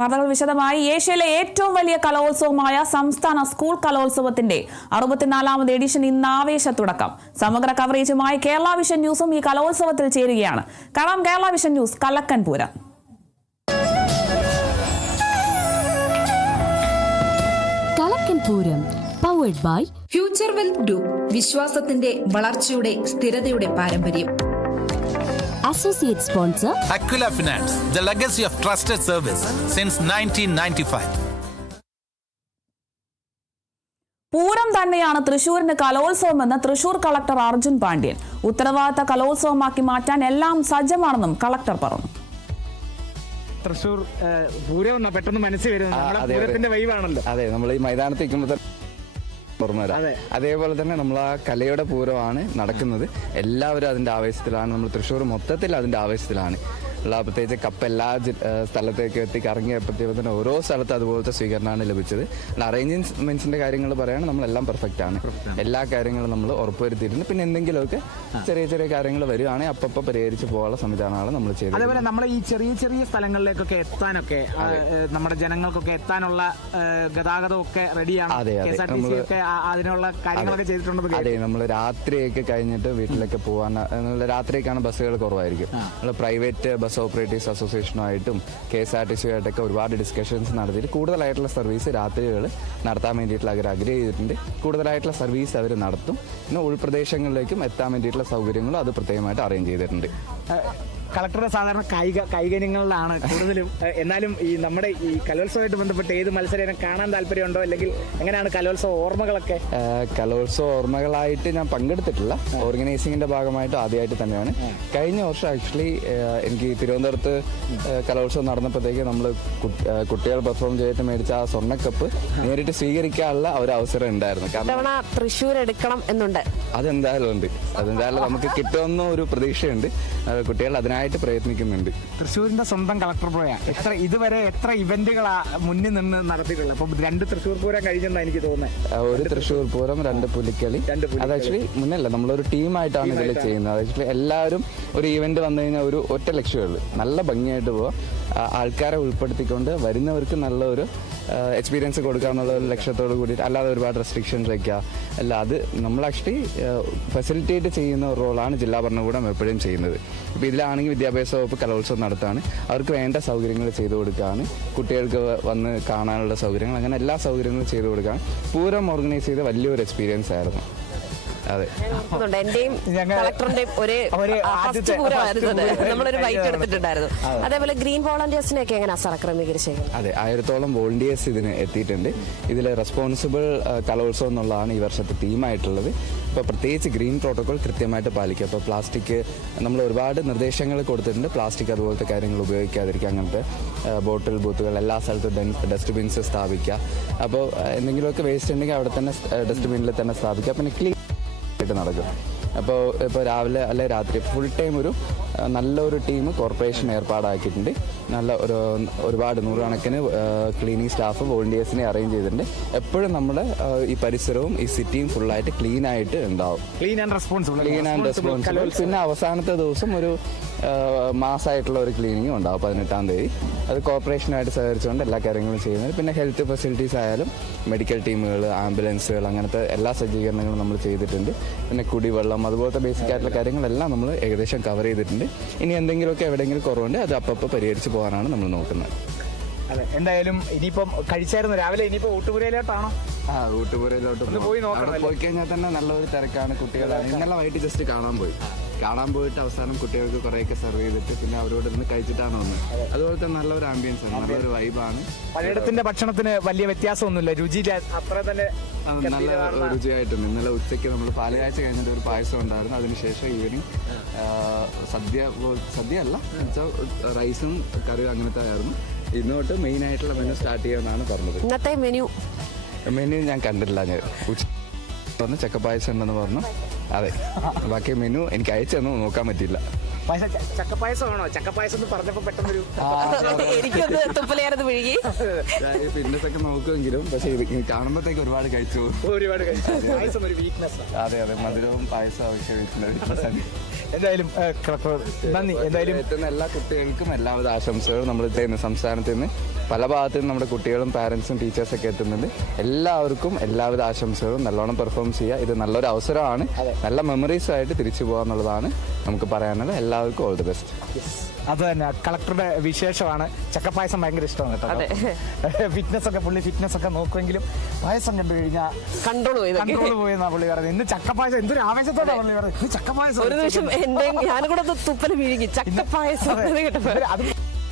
വാർത്തകൾ വിശദമായി. ഏഷ്യയിലെ ഏറ്റവും വലിയ കലോത്സവമായ സംസ്ഥാന സ്കൂൾ കലോത്സവത്തിന്റെ അറുപത്തിനാലാമത് എഡിഷൻ ഇന്ന് ആവേശ തുടക്കം. സമഗ്ര കവറേജുമായി കേരള വിഷൻ ന്യൂസും ഈ കലോത്സവത്തിൽ ചേരുകയാണ്. കാണാം Kerala vision news Kalakkan Pooram Kalakkan Pooram powered by future wealth group വിശ്വാസത്തിന്റെ വളർച്ചയുടെ സ്ഥിരതയുടെ പാരമ്പര്യം. Associate sponsor Aquila Finance, the legacy of trusted service since 1995. Pooram തന്നെയാണ് തൃശൂരിന് കലോത്സവമെന്ന് തൃശൂർ കളക്ടർ അർജുൻ പാണ്ഡ്യൻ. ഉത്തരവാദിത്ത കലോത്സവമാക്കി മാറ്റാൻ എല്ലാം സജ്ജമാണെന്നും കളക്ടർ പറഞ്ഞു. തൃശൂർ പൂരം പെട്ടെന്ന് മനസ്സിൽ വരുന്നത്. നമ്മുടെ. പൂരത്തിന്റെ വൈവാണല്ലോ അതെ നമ്മൾ ഈ മൈതാനത്ത് നിൽക്കുമ്പോൾ വരാം അതേപോലെ തന്നെ നമ്മൾ ആ കലയുടെ പൂരമാണ് നടക്കുന്നത്. എല്ലാവരും അതിന്റെ ആവേശത്തിലാണ്. നമ്മൾ തൃശ്ശൂർ മൊത്തത്തിൽ അതിന്റെ ആവേശത്തിലാണ്. ഉള്ള പ്രത്യേകിച്ച് കപ്പ് എല്ലാ സ്ഥലത്തേക്ക് എത്തി കറങ്ങിയപ്പോഴത്തേക്കും തന്നെ ഓരോ സ്ഥലത്ത് അതുപോലത്തെ സ്വീകരണമാണ് ലഭിച്ചത്. അറേഞ്ച്മെന്റ്സിന്റെ കാര്യങ്ങൾ പറയുകയാണെങ്കിൽ നമ്മളെല്ലാം പെർഫെക്റ്റ് ആണ്. എല്ലാ കാര്യങ്ങളും നമ്മൾ ഉറപ്പുവരുത്തിയിട്ടുണ്ട്. പിന്നെ എന്തെങ്കിലുമൊക്കെ ചെറിയ ചെറിയ കാര്യങ്ങൾ വരികയാണെങ്കിൽ അപ്പപ്പോൾ പരിഹരിച്ച് പോകാനുള്ള സംവിധാനമാണ് നമ്മൾ ചെയ്തത്. അതേപോലെ നമ്മൾ ഈ ചെറിയ ചെറിയ സ്ഥലങ്ങളിലേക്കൊക്കെ എത്താനൊക്കെ നമ്മുടെ ജനങ്ങൾക്കൊക്കെ എത്താനുള്ള ഗതാഗതമൊക്കെ റെഡിയാണ്. അതിനുള്ള കാര്യങ്ങളൊക്കെ ചെയ്തിട്ടുണ്ടെന്ന് അതെ. നമ്മൾ രാത്രിയൊക്കെ കഴിഞ്ഞിട്ട് വീട്ടിലൊക്കെ പോകാൻ രാത്രിയൊക്കെയാണ് ബസ്സുകൾ കുറവായിരിക്കും. നമ്മൾ private bus operators അസോസിയേഷനുമായിട്ടും K S R T C ആയിട്ടൊക്കെ ഒരുപാട് ഡിസ്കഷൻസ് നടത്തിയിട്ട് കൂടുതലായിട്ടുള്ള സർവീസ് രാത്രികൾ നടത്താൻ വേണ്ടിയിട്ടുള്ള അവർ അഗ്രഹം ചെയ്തിട്ടുണ്ട് കൂടുതലായിട്ടുള്ള സർവീസ് അവർ നടത്തും. പിന്നെ ഉൾപ്രദേശങ്ങളിലേക്കും എത്താൻ വേണ്ടിയിട്ടുള്ള സൗകര്യങ്ങളും അത് പ്രത്യേകമായിട്ട് അറേഞ്ച് ചെയ്തിട്ടുണ്ട്. കളക്ടറുടെ സാധാരണ കായിക കായികങ്ങളിലാണ് കൂടുതലും ഏഹ്, എന്നാലും ഈ നമ്മുടെ ഈ കലോത്സവമായിട്ട് ബന്ധപ്പെട്ട് ഏത് മത്സരം കാണാൻ താല്പര്യമുണ്ടോ അല്ലെങ്കിൽ എങ്ങനെയാണ് കലോത്സവ ഓർമ്മകളൊക്കെ? കലോത്സവ ഓർമ്മകളായിട്ട് ഞാൻ പങ്കെടുത്തിട്ടില്ല. ഓർഗനൈസിങ്ങിന്റെ ഭാഗമായിട്ട് ആദ്യമായിട്ട് തന്നെയാണ്. കഴിഞ്ഞ വർഷം ആക്ച്വലി എനിക്ക് തിരുവനന്തപുരത്ത് കലോത്സവം നടന്നപ്പോഴത്തേക്ക് നമ്മൾ കുട്ടികൾ പെർഫോം ചെയ്തിട്ട് മേടിച്ച ആ സ്വർണക്കപ്പ് നേരിട്ട് സ്വീകരിക്കാനുള്ള ഒരു അവസരം ഉണ്ടായിരുന്നു. കാരണം തൃശ്ശൂർ എടുക്കണം എന്നുണ്ട്. അതെന്തായാലും ഉണ്ട്. അതെന്തായാലും നമുക്ക് കിട്ടുമെന്ന ഒരു പ്രതീക്ഷയുണ്ട്. കുട്ടികൾ അതിനായിട്ട് പ്രയത്നിക്കുന്നുണ്ട്. തൃശ്ശൂരിന്റെ സ്വന്തം കളക്ടർ പോയ എത്ര ഇതുവരെ എത്ര ഇവന്റുകളാ മുന്നിൽ നിന്ന് നടത്തിയിട്ടുള്ളത്? അപ്പൊ രണ്ട് തൃശ്ശൂർ പൂരം കഴിഞ്ഞെന്നാണ് എനിക്ക് തോന്നുന്നത് ഒരു തൃശ്ശൂർ പൂരം രണ്ട് പുലിക്കളി. അത് ആക്ച്വലി മുന്നല്ല നമ്മളൊരു ടീമായിട്ടാണ് ഇതിൽ ചെയ്യുന്നത്. ആക്ച്വലി എല്ലാവരും ഒരു ഇവന്റ് വന്നു കഴിഞ്ഞാൽ ഒരു ഒറ്റ ലക്ഷ്യമേ ഉള്ളൂ. നല്ല ഭംഗിയായിട്ട് പോവാം. ആൾക്കാരെ ഉൾപ്പെടുത്തിക്കൊണ്ട് വരുന്നവർക്ക് നല്ലൊരു എക്സ്പീരിയൻസ് കൊടുക്കാന്നുള്ള ഒരു ലക്ഷ്യത്തോട് കൂടിയിട്ട് അല്ലാതെ ഒരുപാട് റെസ്ട്രിക്ഷൻസ് വയ്ക്കുക അല്ല അത് നമ്മൾ ആക്ച്വലി ഫെസിലിറ്റേറ്റ് ചെയ്യുന്ന ഒരു റോളാണ് ജില്ലാ ഭരണകൂടം എപ്പോഴും ചെയ്യുന്നത്. ഇപ്പോൾ ഇതിലാണെങ്കിൽ വിദ്യാഭ്യാസ വകുപ്പ് കലോത്സവം നടത്താണ്. അവർക്ക് വേണ്ട സൗകര്യങ്ങൾ ചെയ്തു കൊടുക്കുകയാണ് കുട്ടികൾക്ക് വന്ന് കാണാനുള്ള സൗകര്യങ്ങൾ അങ്ങനെ എല്ലാ സൗകര്യങ്ങളും ചെയ്തു കൊടുക്കുകയാണ് പൂരം ഓർഗനൈസ് ചെയ്ത വലിയൊരു എക്സ്പീരിയൻസ് ആയിരുന്നു. എന്റെയും കളക്ടറിന്റെയും ഒരേ ഫസ്റ്റ് ആദ്യത്തെ പൂരമായിരുന്നു first പൂരം നമ്മളൊരു ബൈക്ക് എടുത്തിട്ടുണ്ടായിരുന്നു. അതേപോലെ ഗ്രീൻ വോളണ്ടിയേഴ്സിനെ ഒക്കെ എങ്ങനെയാ സാർ ക്രമീകരിച്ചേക്കുന്നത് അതെ ആയിരത്തോളം വോളണ്ടിയേഴ്സ് ഇതിന് എത്തിയിട്ടുണ്ട്. ഇതിൽ റെസ്പോൺസിബിൾ കലോത്സവം എന്നുള്ളതാണ് ഈ വർഷത്തെ തീമായിട്ടുള്ളത്. ഇപ്പോൾ പ്രത്യേകിച്ച് ഗ്രീൻ പ്രോട്ടോകോൾ കൃത്യമായിട്ട് പാലിക്കുക. അപ്പോൾ പ്ലാസ്റ്റിക് നമ്മൾ ഒരുപാട് നിർദ്ദേശങ്ങൾ കൊടുത്തിട്ടുണ്ട്. പ്ലാസ്റ്റിക് അതുപോലത്തെ കാര്യങ്ങൾ ഉപയോഗിക്കാതിരിക്കുക അങ്ങനത്തെ ബോട്ടിൽ ബൂത്തുകൾ എല്ലാ സ്ഥലത്തും ഡസ്റ്റ്ബിൻസ് സ്ഥാപിക്കുക. അപ്പോൾ എന്തെങ്കിലുമൊക്കെ വേസ്റ്റ് ഉണ്ടെങ്കിൽ അവിടെ തന്നെ ഡസ്റ്റ്ബിനിൽ തന്നെ സ്ഥാപിക്കുക. പിന്നെ ക്ലീൻ ആയിട്ട് നടക്കും അപ്പോൾ ഇപ്പോൾ രാവിലെ അല്ലെ രാത്രി ഫുൾ ടൈം ഒരു നല്ലൊരു ടീം കോർപ്പറേഷൻ ഏർപ്പാടാക്കിയിട്ടുണ്ട്. നല്ല ഒരു ഒരുപാട് നൂറുകണക്കിന് ക്ലീനിങ് സ്റ്റാഫ് വോളണ്ടിയേഴ്സിനെ അറേഞ്ച് ചെയ്തിട്ടുണ്ട്. എപ്പോഴും നമ്മുടെ ഈ പരിസരവും ഈ സിറ്റിയും ഫുള്ളായിട്ട് ക്ലീൻ ആയിട്ട് ഉണ്ടാവും. Clean and responsible clean and responsible പിന്നെ അവസാനത്തെ ദിവസം ഒരു മാസമായിട്ടുള്ള ഒരു ക്ലീനിങ്ങും ഉണ്ടാവും പതിനെട്ടാം തീയതി. അത് കോർപ്പറേഷനായിട്ട് സഹകരിച്ചുകൊണ്ട് എല്ലാ കാര്യങ്ങളും ചെയ്യുന്നത്. പിന്നെ ഹെൽത്ത് ഫെസിലിറ്റീസ് ആയാലും മെഡിക്കൽ ടീമുകൾ ആംബുലൻസുകൾ അങ്ങനത്തെ എല്ലാ സജ്ജീകരണങ്ങളും നമ്മൾ ചെയ്തിട്ടുണ്ട്. പിന്നെ കുടിവെള്ളം അതുപോലത്തെ ബേസിക് ആയിട്ടുള്ള കാര്യങ്ങളെല്ലാം നമ്മൾ ഏകദേശം കവർ ചെയ്തിട്ടുണ്ട്. ഇനി എന്തെങ്കിലുമൊക്കെ എവിടെയെങ്കിലും കുറവുണ്ട് അത് അപ്പോൾ പരിഹരിച്ച് പോകാനാണ് നമ്മൾ നോക്കുന്നത്. അതെ എന്തായാലും ഇനിയിപ്പം കഴിച്ചായിരുന്നു. രാവിലെ ഇനിയിപ്പോൾ ഊട്ടുപുരയിലോട്ടാണോ? ആ ഊട്ടുപുരയിലോട്ട് പോയി നോക്കണം പോയി കഴിഞ്ഞാൽ തന്നെ നല്ലൊരു തിരക്കാണ് കുട്ടികളാണ്. ഇന്നലെ വൈകിട്ട് ജസ്റ്റ് കാണാൻ പോയി. കാണാൻ പോയിട്ട് അവസാനം കുട്ടികൾക്ക് കുറേയൊക്കെ സെർവ് ചെയ്തിട്ട് പിന്നെ അവരോട് ഇരുന്ന് കഴിച്ചിട്ടാണ് വന്നത്. അതുപോലെ തന്നെ നല്ലൊരു ആംബിയൻസ് ആണ് നല്ലൊരു വൈബാണ് പലയിടത്തിന്റെ ഭക്ഷണത്തിന് വലിയ വ്യത്യാസമൊന്നുമില്ല. രുചി അത്ര തന്നെ നല്ല രുചിയായിട്ടുണ്ട്. ഇന്നലെ ഉച്ചയ്ക്ക് നമ്മൾ പാലുകാഴ്ച കഴിഞ്ഞിട്ട് ഒരു പായസം ഉണ്ടായിരുന്നു. അതിനുശേഷം ഈവനിങ് സദ്യ സദ്യ അല്ല റൈസും കറിയും അങ്ങനത്തെ ആയിരുന്നു ഇന്നോട്ട് മെയിൻ ആയിട്ടുള്ള മെനു സ്റ്റാർട്ട് ചെയ്യാന്നാണ് പറഞ്ഞത്. ഇന്നത്തെ മെനു മെനു ഞാൻ കണ്ടില്ല ഞാൻ ഉച്ച ചക്കപ്പായസം ഉണ്ടെന്ന് പറഞ്ഞു. അതെ. ബാക്കി മെനു എനിക്ക് അയച്ചു നോക്കാൻ പറ്റിയില്ല. പായസം ചക്കപ്പായസമാണോ? ചക്കപ്പായസം എന്ന് പറഞ്ഞപ്പോ പെട്ടെന്നൊരു എനിക്കൊന്ന് തുപ്പലേറത് വിഴുകി ഫിറ്റ്നസ് ഒക്കെ നോക്കുമെങ്കിലും പക്ഷേ കാണുമ്പോഴത്തേക്ക് ഒരുപാട് കഴിച്ചു. ഒരുപാട് കഴിച്ചു. പായസം ഒരു വീക്ക്നെസ് അതെ അതെ. മധുരവും പായസം ആവശ്യമായിട്ടുണ്ട് എന്തായാലും നന്ദി. എന്തായാലും എത്തുന്ന എല്ലാ കുട്ടികൾക്കും എല്ലാവിധ ആശംസകളും നമ്മൾ ചെയ്യുന്ന സംസ്ഥാനത്ത് നിന്ന് പല ഭാഗത്തു നിന്ന് നമ്മുടെ കുട്ടികളും പാരൻസും ടീച്ചേഴ്സൊക്കെ എത്തുന്നുണ്ട്. എല്ലാവർക്കും എല്ലാവിധ ആശംസകളും. നല്ലോണം പെർഫോം ചെയ്യുക. ഇത് നല്ലൊരു അവസരമാണ്. നല്ല മെമ്മറീസ് ആയിട്ട് തിരിച്ചു പോകാന്നുള്ളതാണ് നമുക്ക് പറയാനുള്ളത്. എല്ലാവർക്കും ഓൾ ദി ബെസ്റ്റ് അത് തന്നെ കളക്ടറുടെ വിശേഷമാണ്. ചക്കപ്പായസം ഭയങ്കര ഇഷ്ടമാണ് കേട്ടോ. ഫിറ്റ്നസ് ഒക്കെ പുള്ളി ഫിറ്റ്നസ് ഒക്കെ നോക്കുമെങ്കിലും പായസം കണ്ടു കഴിഞ്ഞാൽ കൺട്രോൾ കൺട്രോൾ പോയെന്നാ പുള്ളി പറയുന്നത്. ഇന്ന് ചക്കപ്പായസം എന്തൊരു ആവേശത്തോടെ പുള്ളി പറയുന്നത്. ചക്കപ്പായസം ഒരു നിമിഷം എന്റെ ഞാനും കൂടെ തുപ്പൽ വീഴുകി. ചക്കപ്പായസം. അത്